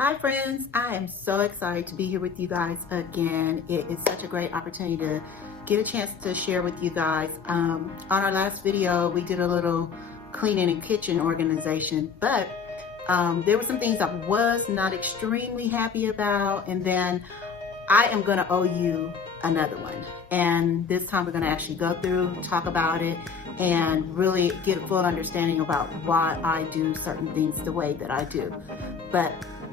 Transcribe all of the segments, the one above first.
Hi friends, I am so excited to be here with you guys again. It is such a great opportunity to get a chance to share with you guys. On our last video, we did a little cleaning and kitchen organization, but there were some things I was not extremely happy about, and then I am gonna owe you another one. And this time we're gonna actually go through, talk about it, and really get a full understanding about why I do certain things the way that I do. But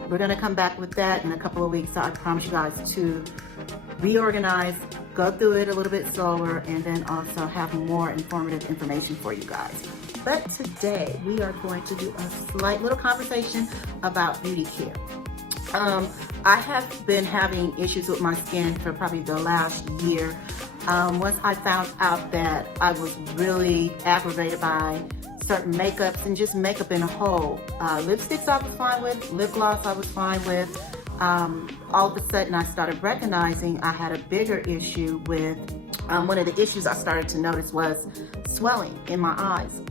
we're gonna come back with that in a couple of weeks. So I promise you guys to reorganize, go through it a little bit slower, and then also have more informative information for you guys. But today we are going to do a slight little conversation about beauty care. I have been having issues with my skin for probably the last year. Once I found out that I was really aggravated by certain makeups and just makeup in a whole. Lipsticks I was fine with, lip gloss I was fine with. All of a sudden I started recognizing I had a bigger issue with, one of the issues I started to notice was swelling in my eyes.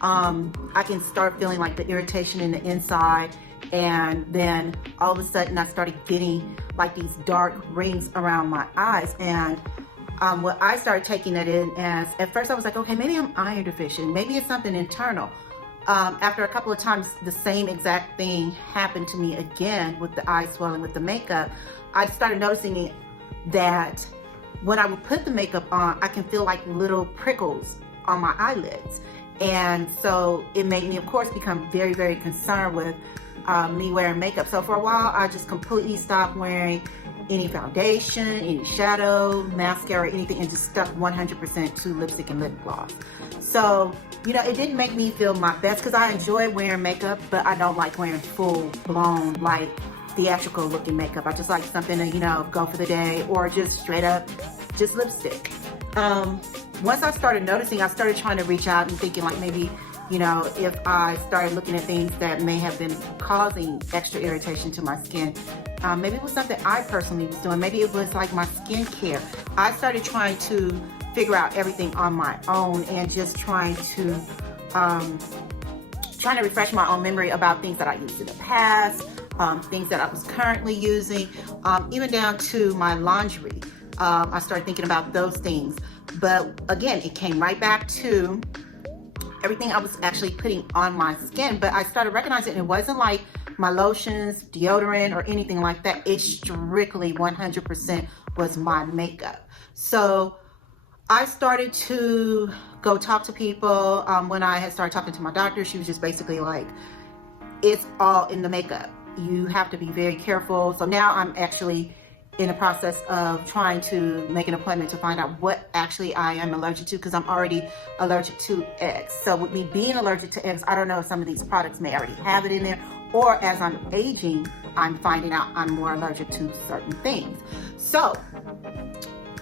I can start feeling like the irritation in the inside, and then all of a sudden I started getting like these dark rings around my eyes. And what I started taking it in as, at first I was like, okay, maybe I'm iron deficient, maybe it's something internal. After a couple of times the same exact thing happened to me again with the eye swelling with the makeup, I started noticing that when I would put the makeup on, I can feel like little prickles on my eyelids. And so it made me, of course, become very, very concerned with me wearing makeup. So for a while, I just completely stopped wearing any foundation, any shadow, mascara, anything, and just stuck 100% to lipstick and lip gloss. So, you know, it didn't make me feel my best because I enjoy wearing makeup, but I don't like wearing full-blown, like, theatrical looking makeup. I just like something to, you know, go for the day, or just straight up, just lipstick. Once I started noticing, I started trying to reach out and thinking like maybe, you know, if I started looking at things that may have been causing extra irritation to my skin, maybe it was something I personally was doing. Maybe it was like my skincare. I started trying to figure out everything on my own and just trying to refresh my own memory about things that I used in the past, things that I was currently using, even down to my laundry. I started thinking about those things. But again, it came right back to everything I was actually putting on my skin. But I started recognizing it wasn't like my lotions, deodorant, or anything like that. It strictly 100% was my makeup. So I started to go talk to people. When I had started talking to my doctor, she was just basically like, it's all in the makeup. You have to be very careful. So now I'm actually in the process of trying to make an appointment to find out what actually I am allergic to, because I'm already allergic to eggs. So with me being allergic to eggs, I don't know if some of these products may already have it in there, or as I'm aging, I'm finding out I'm more allergic to certain things. So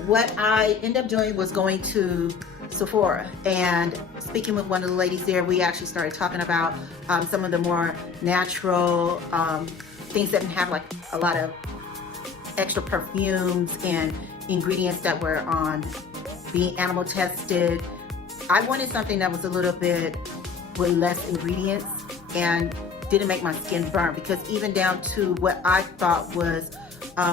what I ended up doing was going to Sephora and speaking with one of the ladies there. We actually started talking about some of the more natural things that have like a lot of extra perfumes and ingredients that were on being animal tested. I wanted something that was a little bit with less ingredients and didn't make my skin burn, because even down to what I thought was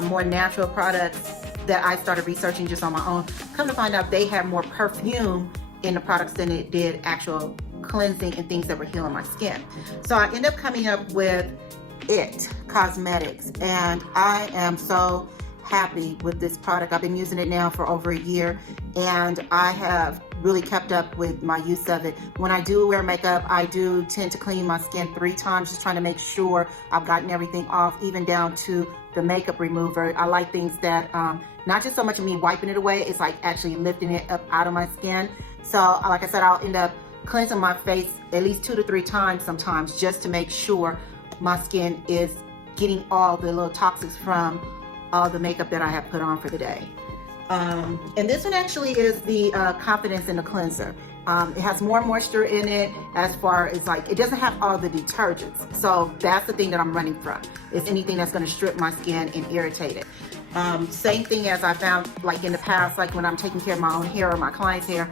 more natural products that I started researching just on my own, come to find out they had more perfume in the products than it did actual cleansing and things that were healing my skin. So I ended up coming up with IT Cosmetics, and I am so happy with this product. I've been using it now for over a year, and I have really kept up with my use of it. When I do wear makeup, I do tend to clean my skin 3 times, just trying to make sure I've gotten everything off, even down to the makeup remover. I like things that, not just so much of me wiping it away, it's like actually lifting it up out of my skin. So like I said, I'll end up cleansing my face at least 2 to 3 times sometimes, just to make sure my skin is getting all the little toxins from all the makeup that I have put on for the day. And this one actually is the Confidence in the Cleanser. It has more moisture in it, as far as like, it doesn't have all the detergents. So that's the thing that I'm running from, is anything that's gonna strip my skin and irritate it. Same thing as I found like in the past, like when I'm taking care of my own hair or my client's hair,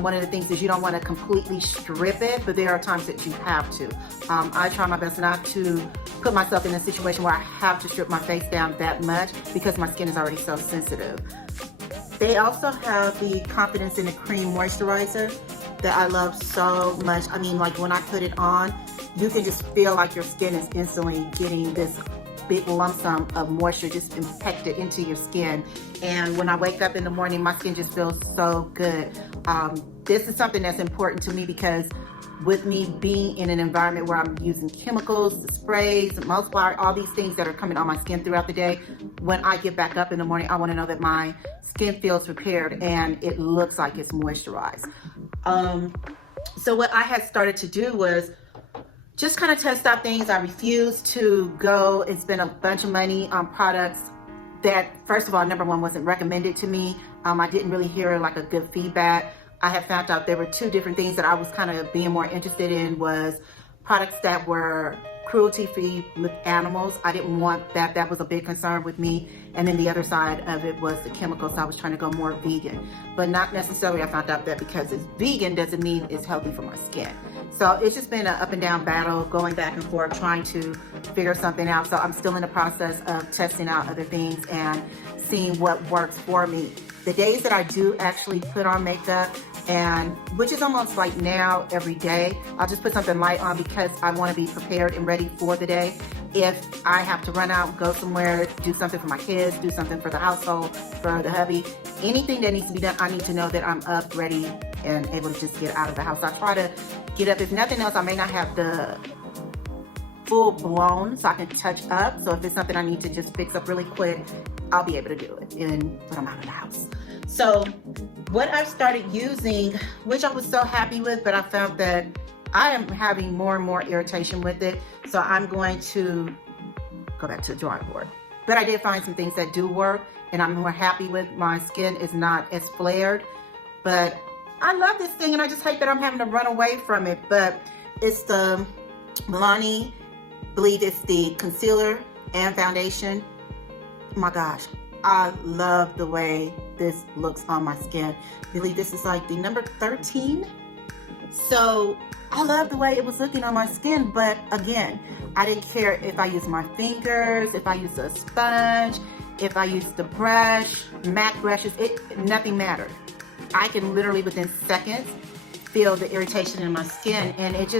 one of the things is you don't want to completely strip it, but there are times that you have to. I try my best not to put myself in a situation where I have to strip my face down that much because my skin is already so sensitive. They also have the Confidence in the Cream moisturizer that I love so much. I mean, like when I put it on, you can just feel like your skin is instantly getting this big lump sum of moisture just impacted into your skin. And when I wake up in the morning, my skin just feels so good. This is something that's important to me because with me being in an environment where I'm using chemicals, the sprays, the emulsifier, all these things that are coming on my skin throughout the day, when I get back up in the morning, I want to know that my skin feels prepared and it looks like it's moisturized. So what I had started to do was just kind of test out things. I refused to go and spend a bunch of money on products that, first of all, number one, wasn't recommended to me. I didn't really hear like a good feedback. I have found out there were two different things that I was kind of being more interested in, was products that were cruelty-free with animals. I didn't want that. That was a big concern with me. And then the other side of it was the chemicals. I was trying to go more vegan, but not necessarily I found out that because it's vegan doesn't mean it's healthy for my skin. So it's just been an up and down battle, going back and forth, trying to figure something out. So I'm still in the process of testing out other things and seeing what works for me. The days that I do actually put on makeup, and which is almost like now every day, I'll just put something light on because I want to be prepared and ready for the day. If I have to run out, go somewhere, do something for my kids, do something for the household, for the hubby, anything that needs to be done, I need to know that I'm up, ready, and able to just get out of the house. I try to get up. If nothing else, I may not have the full blown so I can touch up. So if it's something I need to just fix up really quick, I'll be able to do it when I'm out of the house. So what I've started using, which I was so happy with, but I found that I am having more and more irritation with it. So I'm going to go back to the drawing board. But I did find some things that do work and I'm more happy with. My skin is not as flared, but I love this thing and I just hate that I'm having to run away from it. But it's the Milani, I believe it's the concealer and foundation. Oh my gosh, I love the way this looks on my skin. I believe this is like the number 13. So I love the way it was looking on my skin, but again, I didn't care if I used my fingers, if I used a sponge, if I used the brush, MAC brushes, nothing mattered. I can literally within seconds feel the irritation in my skin, and it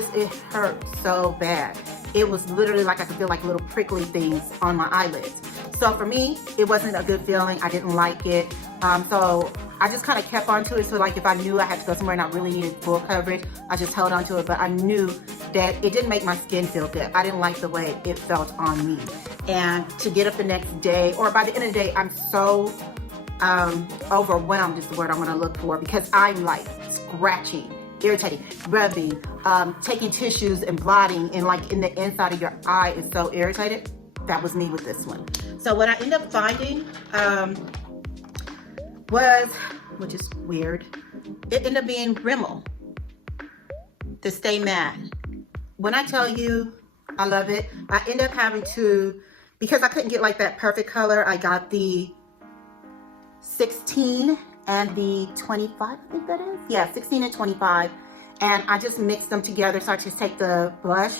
hurt so bad. It was literally like I could feel like little prickly things on my eyelids. So for me, it wasn't a good feeling. I didn't like it. So I just kind of kept on to it. So like if I knew I had to go somewhere and I really needed full coverage, I just held on to it. But I knew that it didn't make my skin feel good. I didn't like the way it felt on me. And to get up the next day, or by the end of the day, I'm so overwhelmed is the word I'm gonna look for, because I'm like scratching, irritating, rubbing, taking tissues and blotting, and like in the inside of your eye is so irritated. That was me with this one. So what I ended up finding was, which is weird, it ended up being Rimmel to stay matte. When I tell you I love it, I ended up having to, because I couldn't get like that perfect color, I got the 16 and the 25, I think that is. Yeah, 16 and 25. And I just mixed them together. So I just take the brush,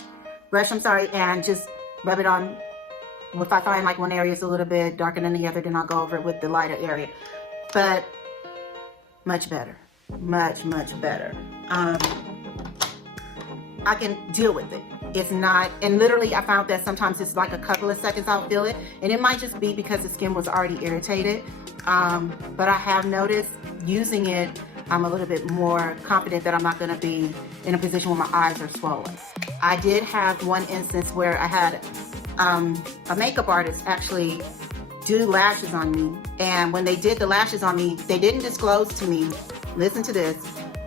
and just rub it on. If I find like one area is a little bit darker than the other, then I'll go over it with the lighter area. But much better, much, much better. I can deal with it. It's not, and literally I found that sometimes it's like a couple of seconds I'll feel it. And it might just be because the skin was already irritated. But I have noticed using it, I'm a little bit more confident that I'm not gonna be in a position where my eyes are swollen. I did have one instance where I had a makeup artist actually do lashes on me. And when they did the lashes on me, they didn't disclose to me, listen to this,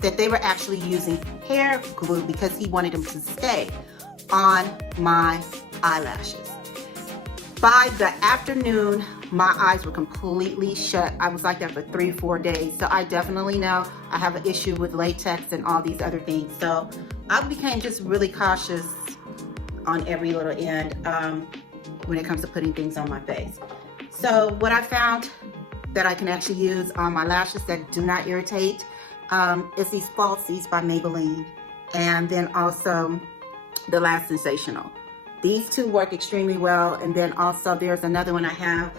that they were actually using hair glue because he wanted them to stay on my eyelashes. By the afternoon, my eyes were completely shut. I was like that for 3-4 days. So I definitely know I have an issue with latex and all these other things. So I became just really cautious on every little end when it comes to putting things on my face. So what I found that I can actually use on my lashes that do not irritate is these Falsies by Maybelline, and then also the Lash Sensational. these two work extremely well. And then also there's another one I have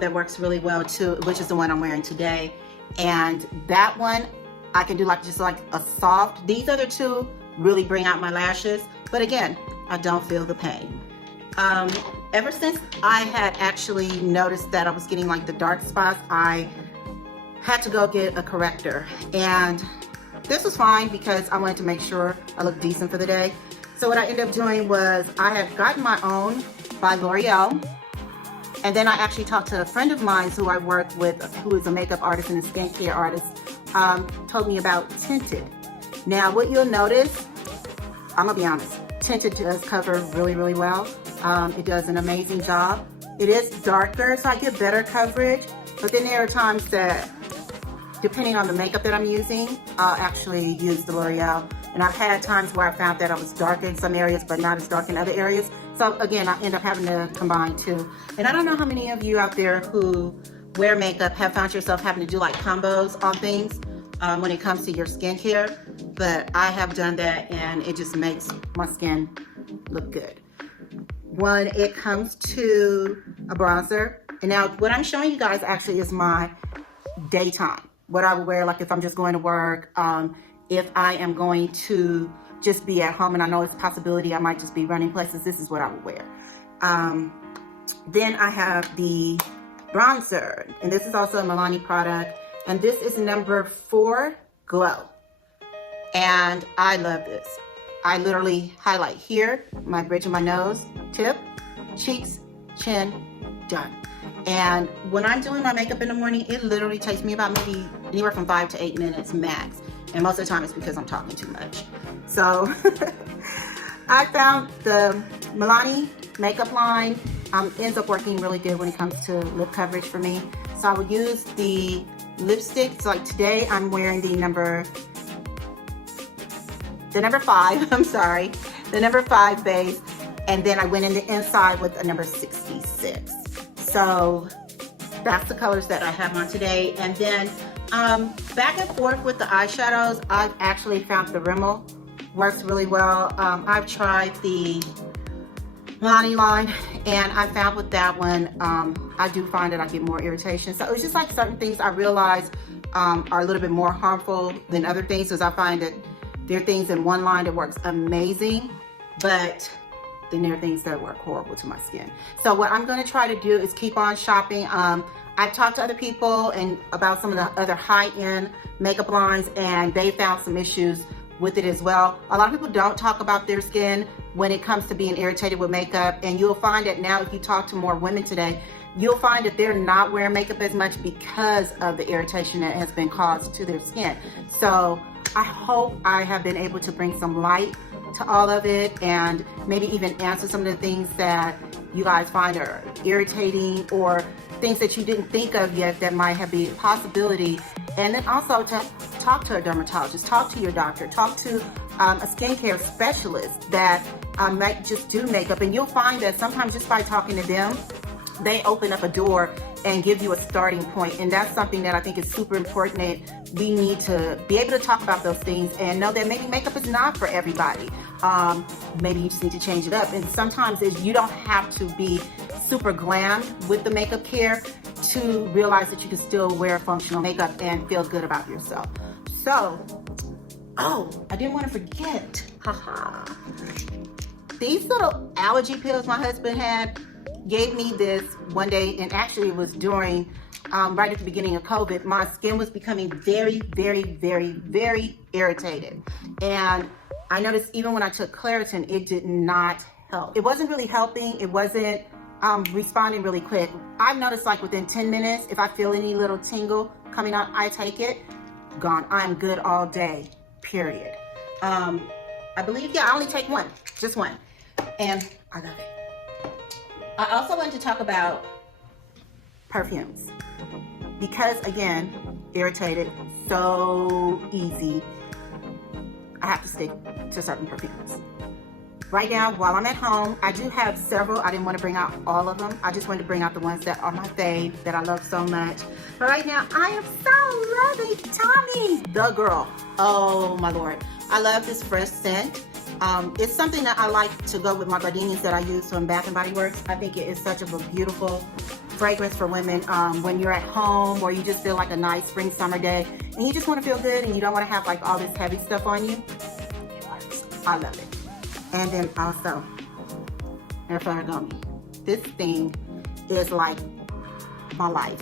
that works really well too, which is the one I'm wearing today. And that one, I can do like just like a soft. These other two really bring out my lashes. But again, I don't feel the pain. Ever since I had actually noticed that I was getting like the dark spots, I had to go get a corrector. And this was fine because I wanted to make sure I looked decent for the day. So what I ended up doing was I had gotten my own by L'Oreal. And then I actually talked to a friend of mine who I work with, who is a makeup artist and a skincare artist, told me about tinted. Now what you'll notice, I'm gonna be honest, tinted does cover really, really well. It does an amazing job. It is darker, so I get better coverage, but then there are times that, depending on the makeup that I'm using, I'll actually use the L'Oreal. And I've had times where I found that I was darker in some areas, but not as dark in other areas. So again, I end up having to combine two. And I don't know how many of you out there who wear makeup have found yourself having to do like combos on things when it comes to your skincare, but I have done that and it just makes my skin look good. When it comes to a bronzer, and now what I'm showing you guys actually is my daytime. What I would wear, like if I'm just going to work, if I am going to just be at home and I know it's a possibility I might just be running places, this is what I would wear. Then I have the bronzer, and this is also a Milani product, and this is number 4 Glow. And I love this. I literally highlight here, my bridge of my nose, tip, cheeks, chin, done. And when I'm doing my makeup in the morning, it literally takes me about maybe anywhere from 5 to 8 minutes max. And most of the time it's because I'm talking too much. So I found the Milani makeup line ends up working really good when it comes to lip coverage for me. So I would use the lipstick. So like today I'm wearing the number 5, I'm sorry, the number 5 base. And then I went in the inside with a number 66. So that's the colors that I have on today. And then back and forth with the eyeshadows, I've actually found the Rimmel works really well. I've tried the Milani line, and I found with that one, I do find that I get more irritation. So it's just like certain things I realize are a little bit more harmful than other things, because I find that there are things in one line that works amazing, but then there are things that work horrible to my skin. So what I'm gonna try to do is keep on shopping. I've talked to other people and about some of the other high-end makeup lines, and they found some issues with it as well. A lot of people don't talk about their skin when it comes to being irritated with makeup, and you'll find that now if you talk to more women today, you'll find that they're not wearing makeup as much because of the irritation that has been caused to their skin. So I hope I have been able to bring some light to all of it, and maybe even answer some of the things that you guys find are irritating, or things that you didn't think of yet that might have been a possibility. And then also to talk to a dermatologist, talk to your doctor, talk to a skincare specialist that might just do makeup. And you'll find that sometimes just by talking to them, they open up a door and give you a starting point. And that's something that I think is super important. We need to be able to talk about those things and know that maybe makeup is not for everybody. Maybe you just need to change it up. And sometimes you don't have to be super glam with the makeup care to realize that you can still wear functional makeup and feel good about yourself. So, oh, I didn't want to forget. Haha. These little allergy pills my husband had gave me this one day, and actually it was during right at the beginning of COVID. My skin was becoming very, very, very, very irritated. And I noticed even when I took Claritin, it did not help. It wasn't really helping. It wasn't responding really quick. I've noticed like within 10 minutes, if I feel any little tingle coming out, I take it, gone. I'm good all day, period. I believe, yeah, I only take one, just one. And I love it. I also wanted to talk about perfumes, because again, irritated, so easy. I have to stick to certain perfumes. Right now, while I'm at home, I do have several. I didn't want to bring out all of them. I just wanted to bring out the ones that are my fave, that I love so much. But right now, I am so loving Tommy, the girl. Oh my Lord. I love this fresh scent. It's something that I like to go with my gardenias that I use from Bath and Body Works. I think it is such a beautiful fragrance for women when you're at home or you just feel like a nice spring summer day and you just want to feel good and you don't want to have like all this heavy stuff on you. I love it. And then also, Air Flora Gummy. This thing is like my life.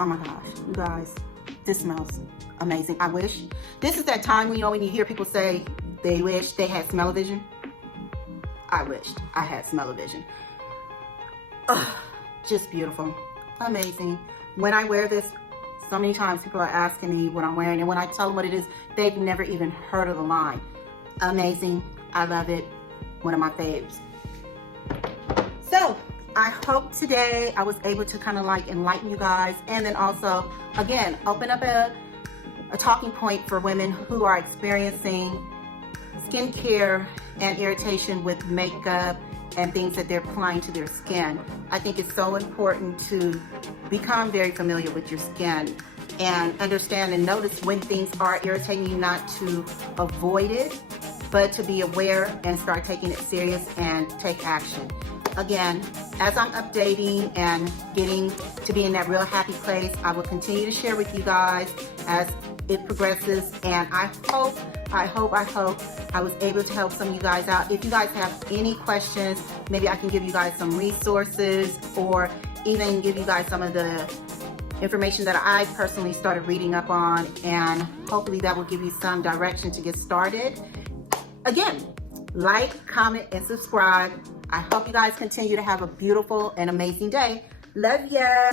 Oh my gosh, you guys, this smells amazing. I wish. This is that time, you know, when you hear people say they wish they had smell-o-vision. I wished I had smell-o-vision. Just beautiful. Amazing. When I wear this, so many times people are asking me what I'm wearing, and when I tell them what it is, they've never even heard of the line. Amazing. I love it. One of my faves. So, I hope today I was able to kind of like enlighten you guys, and then also, again, open up a talking point for women who are experiencing skincare and irritation with makeup and things that they're applying to their skin. I think it's so important to become very familiar with your skin and understand and notice when things are irritating you, not to avoid it, but to be aware and start taking it serious and take action. Again, as I'm updating and getting to be in that real happy place, I will continue to share with you guys as it progresses, and I hope I was able to help some of you guys out. If you guys have any questions, maybe I can give you guys some resources or even give you guys some of the information that I personally started reading up on, and hopefully that will give you some direction to get started. Again, like, comment, and subscribe. I hope you guys continue to have a beautiful and amazing day. Love ya.